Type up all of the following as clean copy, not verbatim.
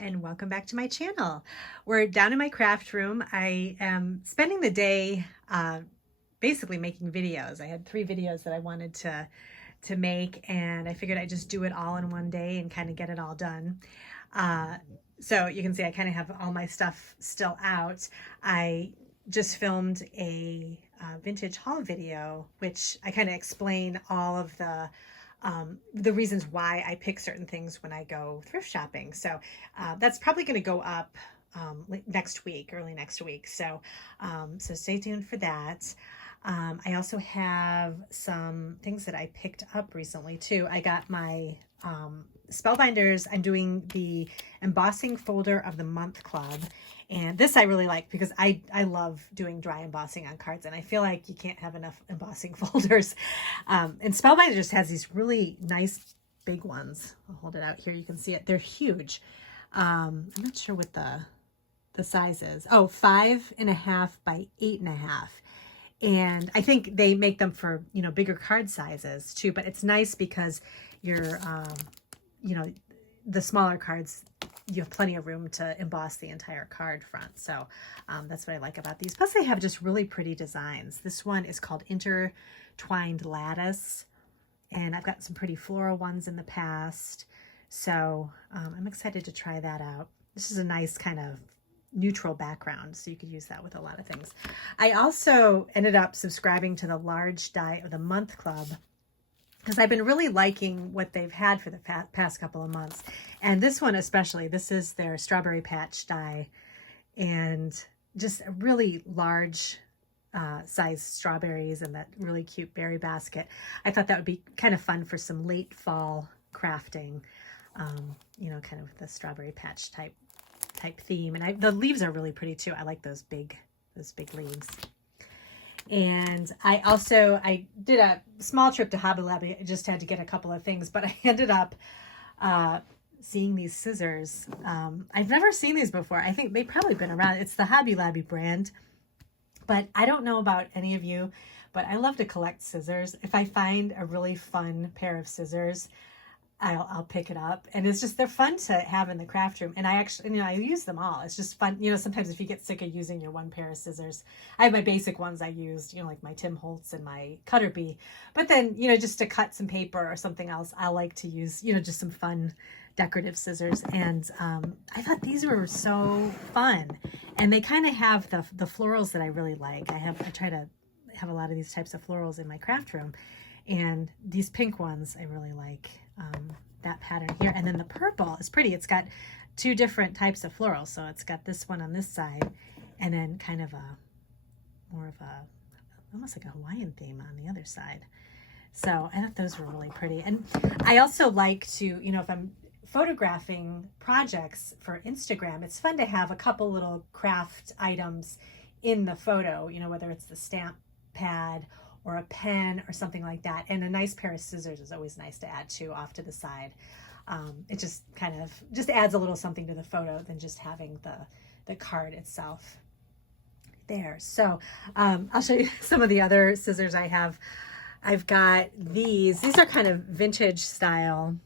and welcome back to my channel. We're down in my craft room. I am spending the day basically making videos. I had 3 videos that I wanted to make, and I figured I'd just do it all in one day and kind of get it all done. So you can see I kind of have all my stuff still out. I just filmed a vintage haul video, which I kind of explain all of the reasons why I pick certain things when I go thrift shopping. So that's probably going to go up next week, early next week. So stay tuned for that. I also have some things that I picked up recently too. I got my Spellbinders. I'm doing the embossing folder of the month club. And this I really like because I love doing dry embossing on cards, and I feel like you can't have enough embossing folders. And Spellbinder just has these really nice big ones. I'll hold it out here. You can see it. They're huge. I'm not sure what the size is. Oh, 5.5 by 8.5. And I think they make them for, bigger card sizes too, but it's nice because you're, the smaller cards, you have plenty of room to emboss the entire card front. So that's what I like about these. Plus they have just really pretty designs. This one is called Intertwined Lattice, and I've got some pretty floral ones in the past. So I'm excited to try that out. This is a nice kind of neutral background, so you could use that with a lot of things. I also ended up subscribing to the Large Die of the Month Club because I've been really liking what they've had for the past couple of months. And this one especially, this is their Strawberry Patch die, and just a really large size strawberries and that really cute berry basket. I thought that would be kind of fun for some late fall crafting, kind of with the Strawberry Patch type theme. And the leaves are really pretty too. I like those big leaves. And I did a small trip to Hobby Lobby. I just had to get a couple of things, but I ended up seeing these scissors. I've never seen these before. I think they've probably been around. It's the Hobby Lobby brand, but I don't know about any of you, but I love to collect scissors. If I find a really fun pair of scissors, I'll pick it up, and it's just, they're fun to have in the craft room. And I actually, I use them all. It's just fun. Sometimes if you get sick of using your one pair of scissors, I have my basic ones I used, like my Tim Holtz and my Cutter Bee. But then, just to cut some paper or something else, I like to use, just some fun decorative scissors. And I thought these were so fun, and they kind of have the florals that I really like. I try to have a lot of these types of florals in my craft room, and these pink ones I really like. That pattern here, and then the purple is pretty. It's got 2 different types of florals, so it's got this one on this side, and then kind of almost like a Hawaiian theme on the other side. So I thought those were really pretty. And I also like to, if I'm photographing projects for Instagram, it's fun to have a couple little craft items in the photo, whether it's the stamp pad or a pen or something like that. And a nice pair of scissors is always nice to add too off to the side. It just kind of just adds a little something to the photo than just having the card itself there. So I'll show you some of the other scissors I have. I've got these are kind of vintage style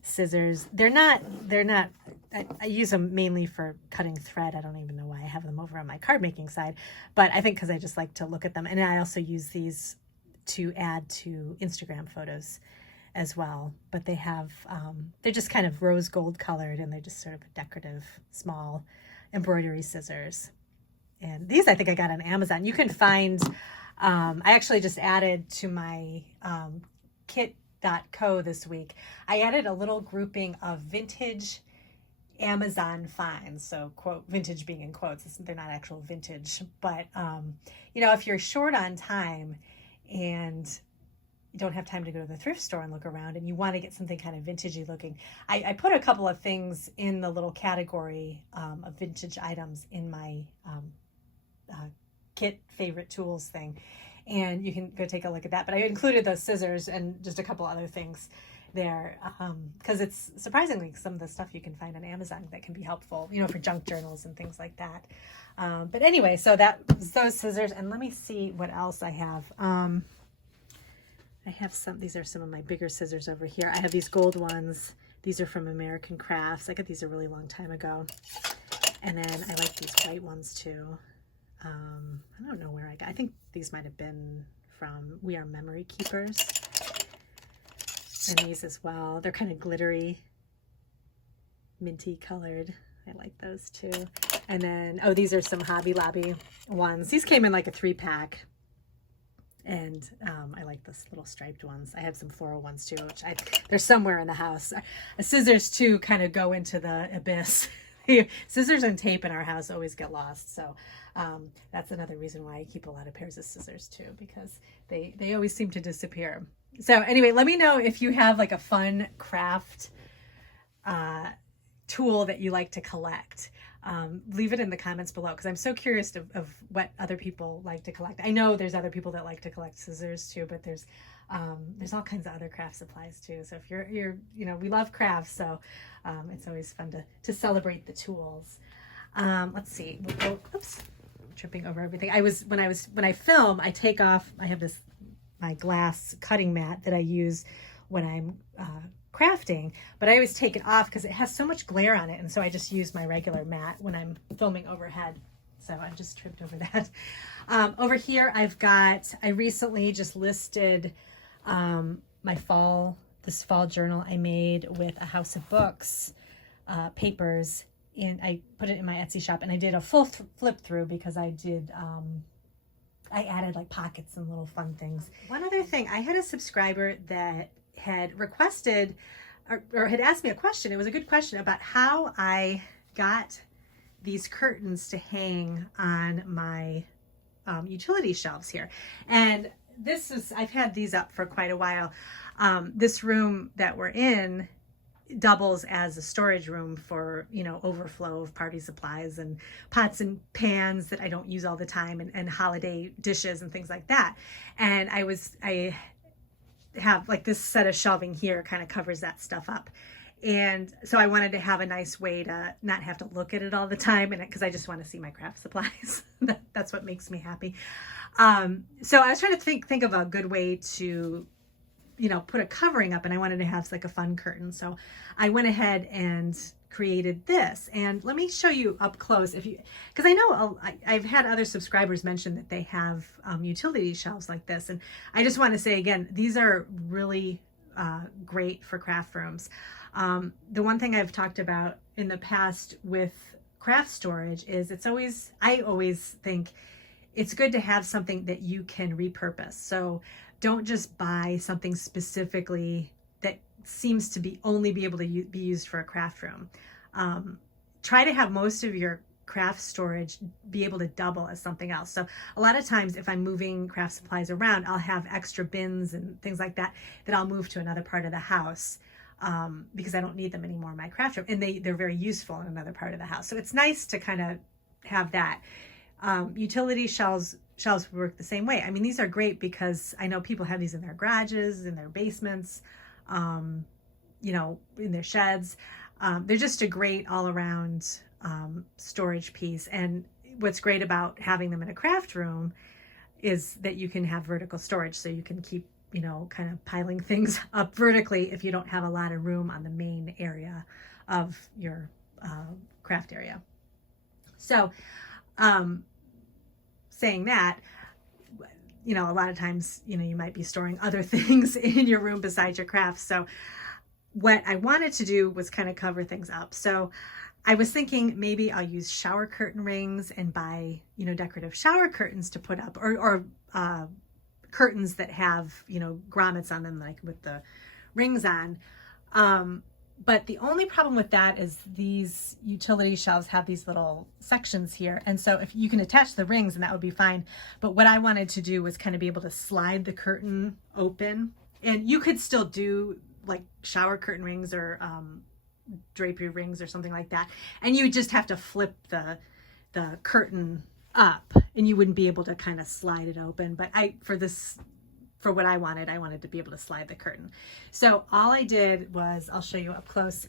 scissors. They're not I use them mainly for cutting thread. I don't even know why I have them over on my card making side, but I think because I just like to look at them. And I also use these to add to Instagram photos as well. But they have, they're just kind of rose gold colored, and they're just sort of decorative small embroidery scissors. And these I think I got on Amazon. You can find, I actually just added to my kit.co this week. I added a little grouping of vintage Amazon finds. So quote, vintage being in quotes, they're not actual vintage, but if you're short on time and you don't have time to go to the thrift store and look around, and you want to get something kind of vintagey looking, I put a couple of things in the little category of vintage items in my kit favorite tools thing, and you can go take a look at that. But I included the scissors and just a couple other things there, because it's surprisingly some of the stuff you can find on Amazon that can be helpful, for junk journals and things like that. But anyway, so that was those scissors. And let me see what else I have. I have these are some of my bigger scissors over here. I have these gold ones These are from American Crafts. I got these a really long time ago. And then I like these white ones too. I don't know where I think these might have been from We Are Memory Keepers. And these as well. They're kind of glittery, minty colored. I like those too. And then, oh, these are some Hobby Lobby ones. These came in like a 3-pack. And I like this little striped ones. I have some floral ones too, which they're somewhere in the house. Scissors too kind of go into the abyss. Scissors and tape in our house always get lost. So that's another reason why I keep a lot of pairs of scissors too, because they always seem to disappear. So anyway, let me know if you have like a fun craft tool that you like to collect. Leave it in the comments below, because I'm so curious of what other people like to collect. I know there's other people that like to collect scissors too, but there's all kinds of other craft supplies too. So if you're you know, we love crafts, so it's always fun to celebrate the tools. Let's see. Oh, oops, I'm tripping over everything. When I film, I take off. I have my glass cutting mat that I use when I'm crafting, but I always take it off because it has so much glare on it, and so I just use my regular mat when I'm filming overhead. So I just tripped over that. Over here I recently just listed this fall journal I made with a House of Books papers, and I put it in my Etsy shop, and I did a full flip through because I added like pockets and little fun things. One other thing, I had a subscriber that had requested or had asked me a question. It was a good question about how I got these curtains to hang on my utility shelves here. And I've had these up for quite a while. This room that we're in doubles as a storage room for, you know, overflow of party supplies and pots and pans that I don't use all the time, and holiday dishes and things like that. And I have like this set of shelving here kind of covers that stuff up. And so I wanted to have a nice way to not have to look at it all the time, and because I just want to see my craft supplies. That's what makes me happy. So I was trying to think of a good way to, you know, put a covering up, and I wanted to have like a fun curtain. So I went ahead and created this, and let me show you up close, because I know I've had other subscribers mention that they have utility shelves like this, and I just want to say again, these are really great for craft rooms. The one thing I've talked about in the past with craft storage is I always think it's good to have something that you can repurpose. So don't just buy something specifically that seems to be able to be used for a craft room. Try to have most of your craft storage be able to double as something else. So a lot of times if I'm moving craft supplies around, I'll have extra bins and things like that I'll move to another part of the house because I don't need them anymore in my craft room, and they're very useful in another part of the house. So it's nice to kind of have that. Utility shelves work the same way. I mean, these are great because I know people have these in their garages, in their basements, you know, in their sheds. They're just a great all-around storage piece. And what's great about having them in a craft room is that you can have vertical storage, so you can keep, you know, kind of piling things up vertically if you don't have a lot of room on the main area of your craft area. So saying that, you know, a lot of times, you know, you might be storing other things in your room besides your crafts. So what I wanted to do was kind of cover things up. So I was thinking maybe I'll use shower curtain rings and buy, you know, decorative shower curtains to put up, or curtains that have, you know, grommets on them, like with the rings on. But the only problem with that is these utility shelves have these little sections here. And so if you can attach the rings, and that would be fine. But what I wanted to do was kind of be able to slide the curtain open. And you could still do like shower curtain rings or drapery rings or something like that. And you would just have to flip the curtain up, and you wouldn't be able to kind of slide it open. But for what I wanted to be able to slide the curtain. So all I did was, I'll show you up close.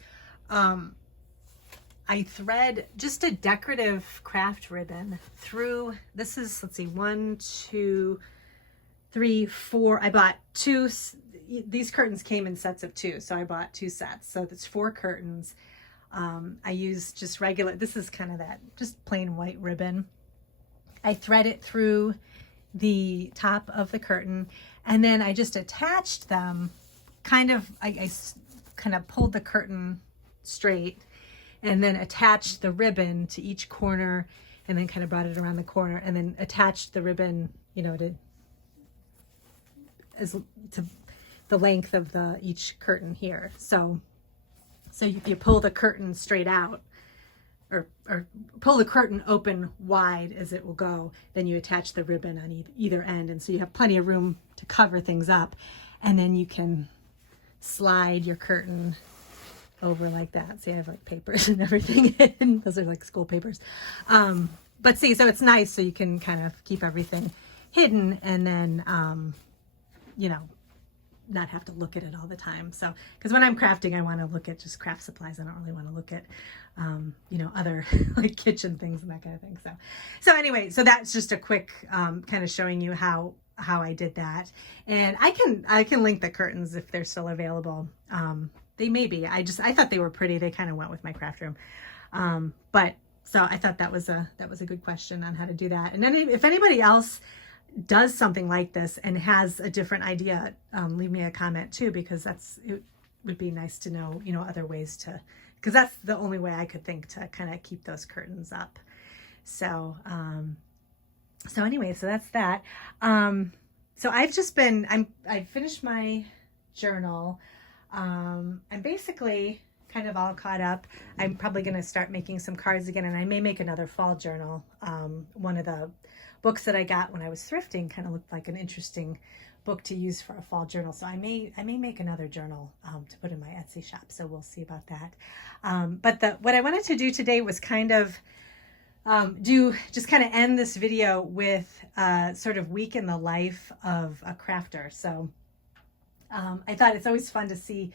I thread just a decorative craft ribbon through, this is, let's see, 1, 2, 3, 4. I bought 2 these curtains came in sets of 2, so I bought 2 sets. So that's 4 curtains. I use just regular, this is kind of that just plain white ribbon. I thread it through the top of the curtain, and then I just attached them kind of, I kind of pulled the curtain straight and then attached the ribbon to each corner, and then kind of brought it around the corner, and then attached the ribbon, you know, to the length of each curtain here. So if you pull the curtain straight out, or pull the curtain open wide as it will go, then you attach the ribbon on either end, and so you have plenty of room to cover things up, and then you can slide your curtain over like that. See, I have like papers and everything in. Those are like school papers. But see, so it's nice, so you can kind of keep everything hidden, and then you know, not have to look at it all the time. So, because when I'm crafting, I want to look at just craft supplies. I don't really want to look at, you know, other like kitchen things and that kind of thing. So anyway, so that's just a quick kind of showing you how I did that. And I can link the curtains if they're still available. They may be. I thought they were pretty. They kind of went with my craft room. But so I thought that was a good question on how to do that. And then if anybody else does something like this and has a different idea, leave me a comment too, because it would be nice to know, you know, other ways to, because that's the only way I could think to kind of keep those curtains up. So anyway, so that's that. So I've just been, I finished my journal. I'm basically kind of all caught up. I'm probably going to start making some cards again, and I may make another fall journal. One of the books that I got when I was thrifting kind of looked like an interesting book to use for a fall journal. So I may make another journal to put in my Etsy shop. So we'll see about that. But what I wanted to do today was kind of just kind of end this video with sort of week in the life of a crafter. So I thought it's always fun to see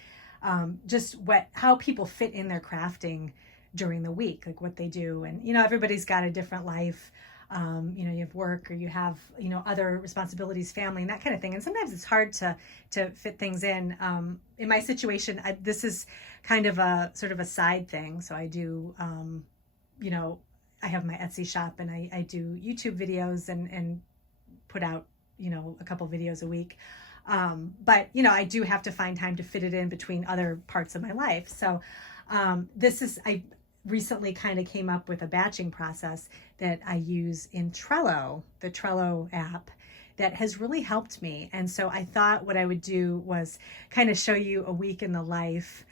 just how people fit in their crafting during the week, like what they do. And, you know, everybody's got a different life. You know, you have work, or you have, you know, other responsibilities, family, and that kind of thing. And sometimes it's hard to fit things in. In my situation, this is kind of a sort of a side thing. So I do, you know, I have my Etsy shop, and I do YouTube videos and put out, you know, a couple videos a week. But, you know, I do have to find time to fit it in between other parts of my life. So I recently kind of came up with a batching process that I use in Trello, the Trello app, that has really helped me. And so I thought what I would do was kind of show you a week in the life,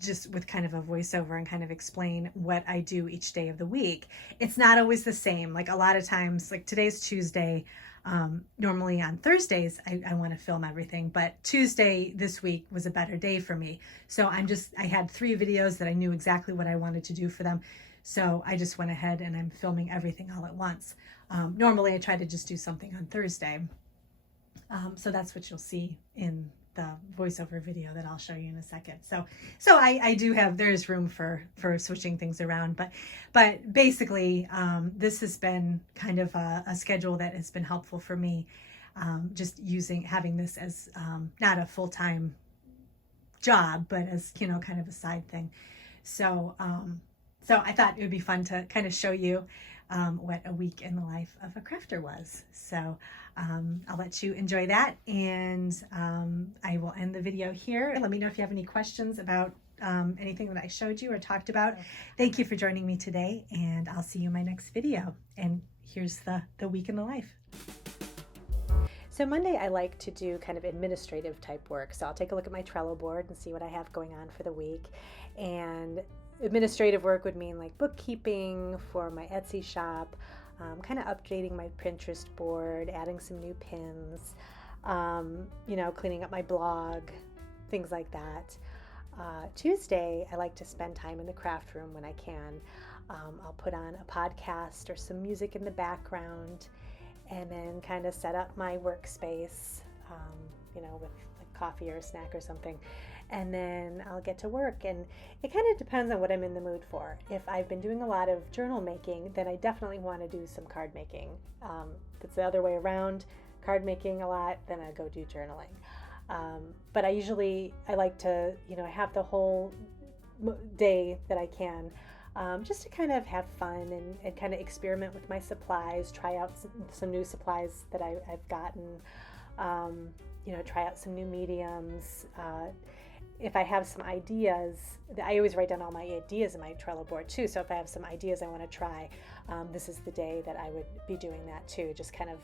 just with kind of a voiceover, and kind of explain what I do each day of the week. It's not always the same. Like a lot of times, like today's Tuesday, normally on Thursdays, I want to film everything, but Tuesday this week was a better day for me. So I had 3 videos that I knew exactly what I wanted to do for them. So I just went ahead and I'm filming everything all at once. Normally I try to just do something on Thursday. So that's what you'll see in the voiceover video that I'll show you in a second. So I do have, there's room for switching things around, but basically this has been kind of a schedule that has been helpful for me, just having this as not a full-time job, but as, you know, kind of a side thing. So I thought it would be fun to kind of show you what a week in the life of a crafter was. So I'll let you enjoy that, and I will end the video here. Let me know if you have any questions about anything that I showed you or talked about. Thank you for joining me today, and I'll see you in my next video. And here's the week in the life. So Monday I like to do kind of administrative type work. So I'll take a look at my Trello board and see what I have going on for the week. And administrative work would mean like bookkeeping for my Etsy shop, kind of updating my Pinterest board, adding some new pins, you know, cleaning up my blog, things like that. Tuesday, I like to spend time in the craft room when I can. I'll put on a podcast or some music in the background, and then kind of set up my workspace, you know, with like coffee or a snack or something. And then I'll get to work, and it kind of depends on what I'm in the mood for. If I've been doing a lot of journal making, then I definitely want to do some card making. If it's the other way around, card making a lot, then I go do journaling. But I like to, have the whole day that I can, just to kind of have fun and kind of experiment with my supplies, try out some new supplies that I've gotten, try out some new mediums. If I have some ideas, I always write down all my ideas in my Trello board too. So if I have some ideas I want to try, this is the day that I would be doing that too. Just kind of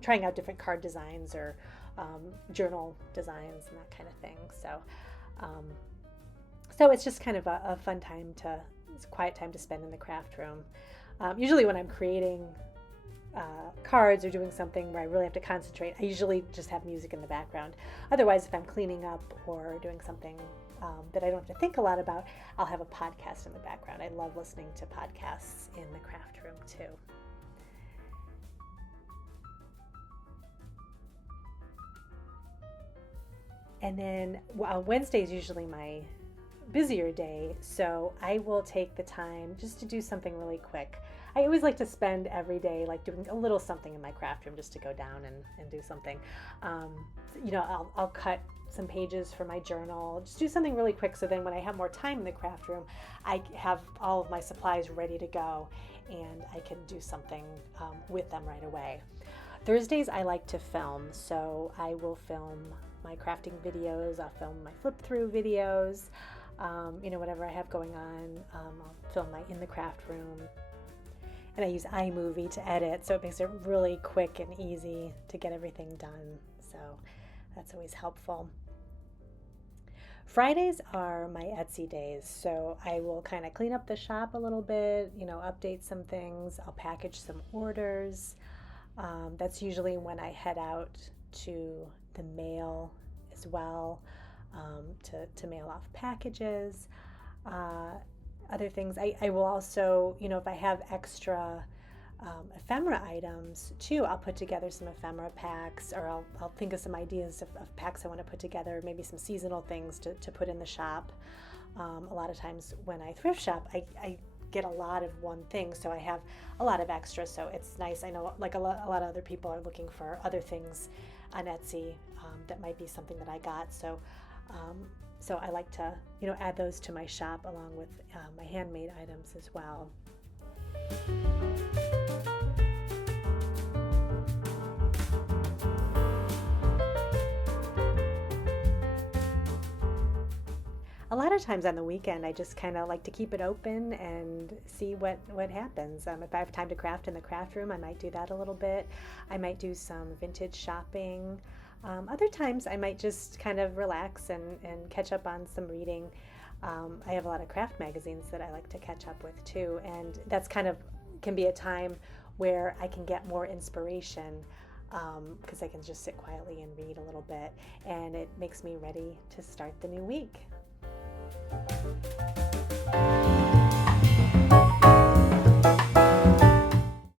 trying out different card designs or journal designs and that kind of thing. So it's just kind of a fun time it's a quiet time to spend in the craft room. Usually when I'm creating cards or doing something where I really have to concentrate, I usually just have music in the background. Otherwise, if I'm cleaning up or doing something that I don't have to think a lot about, I'll have a podcast in the background. I love listening to podcasts in the craft room too. And then Wednesday is usually my busier day, so I will take the time just to do something really quick. I always like to spend every day like doing a little something in my craft room, just to go down and do something. I'll cut some pages for my journal, just do something really quick, so then when I have more time in the craft room, I have all of my supplies ready to go and I can do something with them right away. Thursdays I like to film, so I will film my crafting videos, I'll film my flip through videos, whatever I have going on, I'll film my in the craft room. And I use iMovie to edit, so it makes it really quick and easy to get everything done. So that's always helpful. Fridays are my Etsy days, so I will kind of clean up the shop a little bit, update some things. I'll package some orders. That's usually when I head out to the mail as well, to mail off packages. Other things, I will also, if I have extra ephemera items too, I'll put together some ephemera packs, or I'll think of some ideas of packs I want to put together, maybe some seasonal things to put in the shop. A lot of times when I thrift shop, I get a lot of one thing, so I have a lot of extra, so it's nice. I know like a lot of other people are looking for other things on Etsy that might be something that I got, so I like to add those to my shop along with my handmade items as well. A lot of times on the weekend, I just kind of like to keep it open and see what happens. If I have time to craft in the craft room, I might do that a little bit. I might do some vintage shopping. Other times I might just kind of relax and catch up on some reading. I have a lot of craft magazines that I like to catch up with too, and that's can be a time where I can get more inspiration, because I can just sit quietly and read a little bit, and it makes me ready to start the new week.